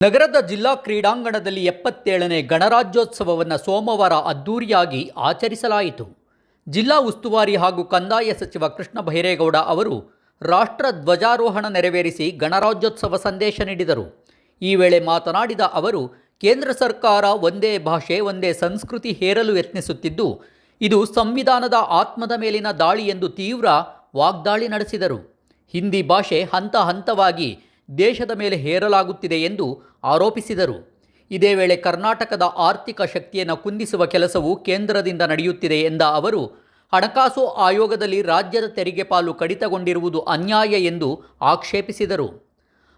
ನಗರದ ಜಿಲ್ಲಾ ಕ್ರೀಡಾಂಗಣದಲ್ಲಿ 77ನೇ ಗಣರಾಜ್ಯೋತ್ಸವವನ್ನು ಸೋಮವಾರ ಅದ್ದೂರಿಯಾಗಿ ಆಚರಿಸಲಾಯಿತು. ಜಿಲ್ಲಾ ಉಸ್ತುವಾರಿ ಹಾಗೂ ಕಂದಾಯ ಸಚಿವ ಕೃಷ್ಣ ಬೈರೇಗೌಡ ಅವರು ರಾಷ್ಟ್ರ ಧ್ವಜಾರೋಹಣ ನೆರವೇರಿಸಿ ಗಣರಾಜ್ಯೋತ್ಸವ ಸಂದೇಶ ನೀಡಿದರು. ಈ ವೇಳೆ ಮಾತನಾಡಿದ ಅವರು, ಕೇಂದ್ರ ಸರ್ಕಾರ ಒಂದೇ ಭಾಷೆ ಒಂದೇ ಸಂಸ್ಕೃತಿ ಹೇರಲು ಯತ್ನಿಸುತ್ತಿದ್ದು, ಇದು ಸಂವಿಧಾನದ ಆತ್ಮದ ಮೇಲಿನ ದಾಳಿ ಎಂದು ತೀವ್ರ ವಾಗ್ದಾಳಿ ನಡೆಸಿದರು. ಹಿಂದಿ ಭಾಷೆ ಹಂತ ಹಂತವಾಗಿ ದೇಶದ ಮೇಲೆ ಹೇರಲಾಗುತ್ತಿದೆ ಎಂದು ಆರೋಪಿಸಿದರು. ಇದೇ ವೇಳೆ ಕರ್ನಾಟಕದ ಆರ್ಥಿಕ ಶಕ್ತಿಯನ್ನು ಕುಂದಿಸುವ ಕೆಲಸವು ಕೇಂದ್ರದಿಂದ ನಡೆಯುತ್ತಿದೆ ಎಂದ ಅವರು, ಹಣಕಾಸು ಆಯೋಗದಲ್ಲಿ ರಾಜ್ಯದ ತೆರಿಗೆ ಪಾಲು ಕಡಿತಗೊಂಡಿರುವುದು ಅನ್ಯಾಯ ಎಂದು ಆಕ್ಷೇಪಿಸಿದರು.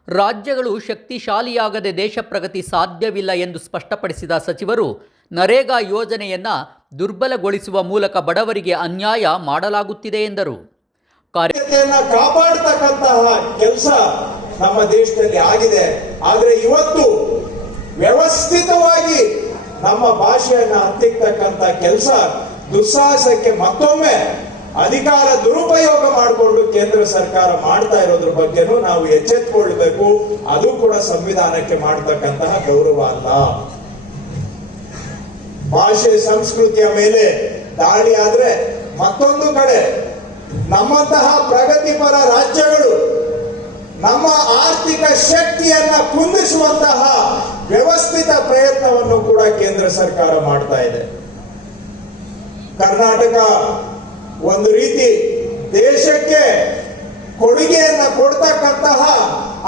ರಾಜ್ಯಗಳು ಶಕ್ತಿಶಾಲಿಯಾಗದೆ ದೇಶ ಪ್ರಗತಿ ಸಾಧ್ಯವಿಲ್ಲ ಎಂದು ಸ್ಪಷ್ಟಪಡಿಸಿದ ಸಚಿವರು, ನರೇಗಾ ಯೋಜನೆಯನ್ನು ದುರ್ಬಲಗೊಳಿಸುವ ಮೂಲಕ ಬಡವರಿಗೆ ಅನ್ಯಾಯ ಮಾಡಲಾಗುತ್ತಿದೆ ಎಂದರು. ಕಾಪಾಡತಕ್ಕಂತಹ ಕೆಲಸ ನಮ್ಮ ದೇಶದಲ್ಲಿ ಆಗಿದೆ. ಆದರೆ ಇವತ್ತು ವ್ಯವಸ್ಥಿತವಾಗಿ ನಮ್ಮ ಭಾಷೆಯನ್ನ ಹತ್ತಿಕ್ಕತಕ್ಕಂತ ಕೆಲಸ ದುಸ್ಸಾಹಸಕ್ಕೆ ಮತ್ತೊಮ್ಮೆ ಅಧಿಕಾರ ದುರುಪಯೋಗ ಮಾಡಿಕೊಂಡು ಕೇಂದ್ರ ಸರ್ಕಾರ ಮಾಡ್ತಾ ಇರೋದ್ರ ಬಗ್ಗೆನೂ ನಾವು ಎಚ್ಚೆತ್ತುಕೊಳ್ಬೇಕು. ಅದು ಕೂಡ ಸಂವಿಧಾನಕ್ಕೆ ಮಾಡತಕ್ಕಂತಹ ಗೌರವ ಅಲ್ಲ. ಭಾಷೆ ಸಂಸ್ಕೃತಿಯ ಮೇಲೆ ದಾಳಿ ಆದ್ರೆ ಮತ್ತೊಂದು ಕಡೆ ನಮ್ಮಂತಹ ಪ್ರಗತಿಪರ ರಾಜ್ಯಗಳು ನಮ್ಮ ಆರ್ಥಿಕ ಶಕ್ತಿಯನ್ನ ಕುಂದಿಸುವಂತಹ ವ್ಯವಸ್ಥಿತ ಪ್ರಯತ್ನವನ್ನು ಕೂಡ ಕೇಂದ್ರ ಸರ್ಕಾರ ಮಾಡ್ತಾ ಇದೆ. ಕರ್ನಾಟಕ ಒಂದು ರೀತಿ ದೇಶಕ್ಕೆ ಕೊಡುಗೆಯನ್ನ ಕೊಡ್ತಕ್ಕಂತಹ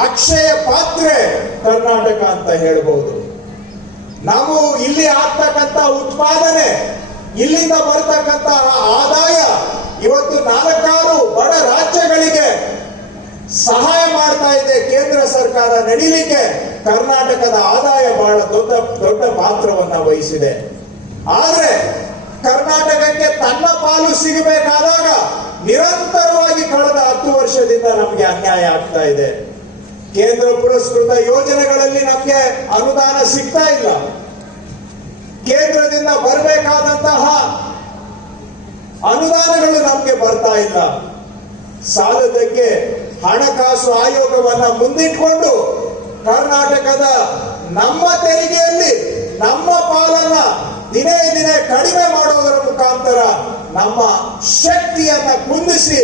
ಅಕ್ಷಯ ಪಾತ್ರೆ ಕರ್ನಾಟಕ ಅಂತ ಹೇಳ್ಬಹುದು. ನಾವು ಇಲ್ಲಿ ಆಗ್ತಕ್ಕಂತ ಉತ್ಪಾದನೆ, ಇಲ್ಲಿಂದ ಬರ್ತಕ್ಕಂತಹ ಆದಾಯ ಇವತ್ತು 4 ಬಡ ರಾಜ್ಯಗಳಿಗೆ ಸಹಾಯ ಮಾಡ್ತಾ ಇದೆ. ಕೇಂದ್ರ ಸರ್ಕಾರ ನಡೀಲಿಕ್ಕೆ ಕರ್ನಾಟಕದ ಆದಾಯ ಬಹಳ ದೊಡ್ಡ ಪಾತ್ರವನ್ನ ವಹಿಸಿದೆ. ಆದ್ರೆ ಕರ್ನಾಟಕಕ್ಕೆ ತನ್ನ ಪಾಲು ಸಿಗಬೇಕಾದಾಗ ನಿರಂತರವಾಗಿ ಕಳೆದ 10 ವರ್ಷದಿಂದ ನಮಗೆ ಅನ್ಯಾಯ ಆಗ್ತಾ ಇದೆ. ಕೇಂದ್ರ ಪುರಸ್ಕೃತ ಯೋಜನೆಗಳಲ್ಲಿ ನಮಗೆ ಅನುದಾನ ಸಿಗ್ತಾ ಇಲ್ಲ. ಕೇಂದ್ರದಿಂದ ಬರಬೇಕಾದಂತಹ ಅನುದಾನಗಳು ನಮಗೆ ಬರ್ತಾ ಇಲ್ಲ. ಸಾಲದಕ್ಕೆ ಹಣಕಾಸು ಆಯೋಗವನ್ನ ಮುಂದಿಟ್ಕೊಂಡು ಕರ್ನಾಟಕದ ನಮ್ಮ ತೆರಿಗೆಯಲ್ಲಿ ನಮ್ಮ ಪಾಲನ್ನ ದಿನೇ ದಿನೇ ಕಡಿಮೆ ಮಾಡೋದರ ಮುಖಾಂತರ ನಮ್ಮ ಶಕ್ತಿಯನ್ನ ಕುಂದಿಸಿ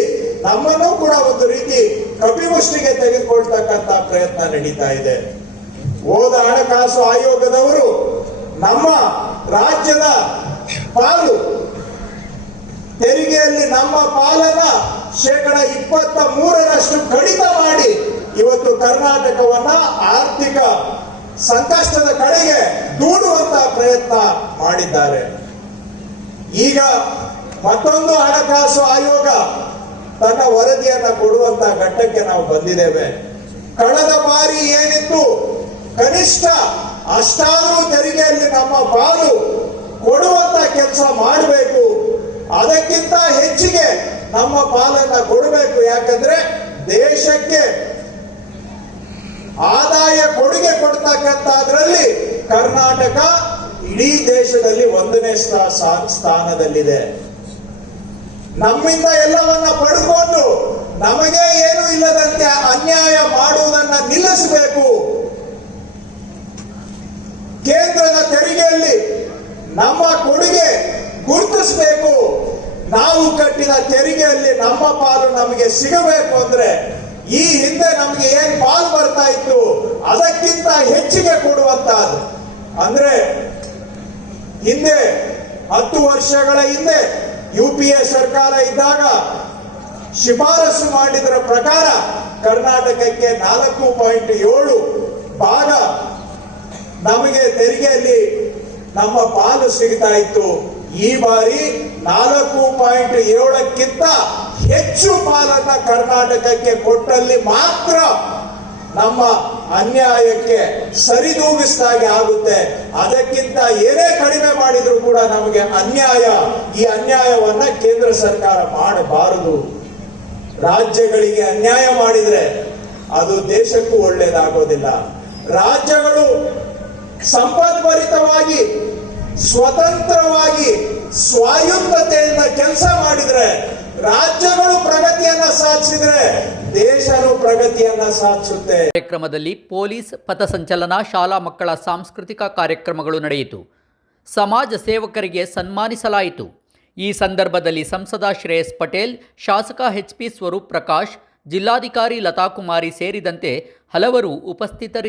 ನಮ್ಮನ್ನು ಕೂಡ ಒಂದು ರೀತಿ ಕಪಿಮುಷ್ಟಿಗೆ ತೆಗೆದುಕೊಳ್ತಕ್ಕಂತ ಪ್ರಯತ್ನ ನಡೀತಾ ಇದೆ. ಹೋದ ಹಣಕಾಸು ಆಯೋಗದವರು ನಮ್ಮ ರಾಜ್ಯದ ಪಾಲು ತೆರಿಗೆಯಲ್ಲಿ ನಮ್ಮ ಪಾಲನ್ನ 23% ಕಡಿತ ಮಾಡಿ ಇವತ್ತು ಕರ್ನಾಟಕವನ್ನ ಆರ್ಥಿಕ ಸಂಕಷ್ಟದ ಕಡೆಗೆ ದೂಡುವಂತಹ ಪ್ರಯತ್ನ ಮಾಡಿದ್ದಾರೆ. ಈಗ ಮತ್ತೊಂದು ಹಣಕಾಸು ಆಯೋಗ ತನ್ನ ವರದಿಯನ್ನ ಕೊಡುವಂತ ಘಟ್ಟಕ್ಕೆ ನಾವು ಬಂದಿದ್ದೇವೆ. ಕಳೆದ ಬಾರಿ ಏನಿತ್ತು, ಕನಿಷ್ಠ ಅಷ್ಟಾದರೂ ತೆರಿಗೆಯಲ್ಲಿ ನಮ್ಮ ಪಾಲು ಕೊಡುವಂತ ಕೆಲಸ ಮಾಡಬೇಕು. ಅದಕ್ಕಿಂತ ಹೆಚ್ಚಿಗೆ ನಮ್ಮ ಪಾಲನ್ನ ಕೊಡಬೇಕು. ಯಾಕಂದ್ರೆ ದೇಶಕ್ಕೆ ಆದಾಯ ಕೊಡುಗೆ ಕೊಡ್ತಕ್ಕಂಥದ್ರಲ್ಲಿ ಕರ್ನಾಟಕ ಇಡೀ ದೇಶದಲ್ಲಿ 1ನೇ ಸ್ಥಾನದಲ್ಲಿದೆ. ನಮ್ಮಿಂದ ಎಲ್ಲವನ್ನ ಪಡೆದುಕೊಂಡು ನಮಗೆ ಏನು ಇಲ್ಲದಂತೆ ಅನ್ಯಾಯ ಮಾಡುವುದನ್ನ ನಿಲ್ಲಿಸಬೇಕು. ಕೇಂದ್ರದ ತೆರಿಗೆಯಲ್ಲಿ ನಮ್ಮ ಕೊಡುಗೆ ಗುರುತಿಸಬೇಕು. ನಾವು ಕಟ್ಟಿದ ತೆರಿಗೆಯಲ್ಲಿ ನಮ್ಮ ಪಾಲು ನಮಗೆ ಸಿಗಬೇಕು ಅಂದ್ರೆ ಈ ಹಿಂದೆ ನಮಗೆ ಏನ್ ಪಾಲು ಬರ್ತಾ ಇತ್ತು ಅದಕ್ಕಿಂತ ಹೆಚ್ಚಿಗೆ ಕೊಡುವಂತಹದ್ದು. ಅಂದ್ರೆ ಹಿಂದೆ 10 ವರ್ಷಗಳ ಹಿಂದೆ UPA ಸರ್ಕಾರ ಇದ್ದಾಗ ಶಿಫಾರಸು ಮಾಡಿದರ ಪ್ರಕಾರ ಕರ್ನಾಟಕಕ್ಕೆ 4.7 ಭಾಗ ನಮಗೆ ತೆರಿಗೆಯಲ್ಲಿ ನಮ್ಮ ಪಾಲು ಸಿಗ್ತಾ ಇತ್ತು. ಈ ಬಾರಿ 4.7ಕ್ಕಿಂತ ಹೆಚ್ಚು ಪಾಲನ್ನ ಕರ್ನಾಟಕಕ್ಕೆ ಕೊಟ್ಟಲ್ಲಿ ಮಾತ್ರ ನಮ್ಮ ಅನ್ಯಾಯಕ್ಕೆ ಸರಿದೂಗಿಸಿದಾಗೆ ಆಗುತ್ತೆ. ಅದಕ್ಕಿಂತ ಏನೇ ಕಡಿಮೆ ಮಾಡಿದ್ರು ಕೂಡ ನಮಗೆ ಅನ್ಯಾಯ. ಈ ಅನ್ಯಾಯವನ್ನ ಕೇಂದ್ರ ಸರ್ಕಾರ ಮಾಡಬಾರದು. ರಾಜ್ಯಗಳಿಗೆ ಅನ್ಯಾಯ ಮಾಡಿದ್ರೆ ಅದು ದೇಶಕ್ಕೂ ಒಳ್ಳೇದಾಗೋದಿಲ್ಲ. ರಾಜ್ಯಗಳು ಸಂಪದ್ಭರಿತವಾಗಿ ಸ್ವತಂತ್ರವಾಗಿ ಸ್ವಾಯತ್ತತೆಯಿಂದ ಕೆಲಸ ಮಾಡಿದ್ರೆ, ರಾಜ್ಯಗಳು ಪ್ರಗತಿಯನ್ನ ಸಾಧಿಸಿದ್ರೆ ದೇಶನೂ ಪ್ರಗತಿಯನ್ನ ಸಾಧಿಸುತ್ತೆ. ಕಾರ್ಯಕ್ರಮದಲ್ಲಿ ಪೊಲೀಸ್ ಪಥಸಂಚಲನ, ಶಾಲಾ ಮಕ್ಕಳ ಸಾಂಸ್ಕೃತಿಕ ಕಾರ್ಯಕ್ರಮಗಳು ನಡೆಯಿತು. ಸಮಾಜ ಸೇವಕರಿಗೆ ಸನ್ಮಾನಿಸಲಾಯಿತು. ಈ ಸಂದರ್ಭದಲ್ಲಿ ಸಂಸದ ಶ್ರೇಯಸ್ ಪಟೇಲ್, ಶಾಸಕ ಎಚ್.ಪಿ. ಸ್ವರೂಪ್ ಪ್ರಕಾಶ್, ಜಿಲ್ಲಾಧಿಕಾರಿ ಲತಾಕುಮಾರಿ ಸೇರಿದಂತೆ ಹಲವರು ಉಪಸ್ಥಿತರಿದ್ದರು.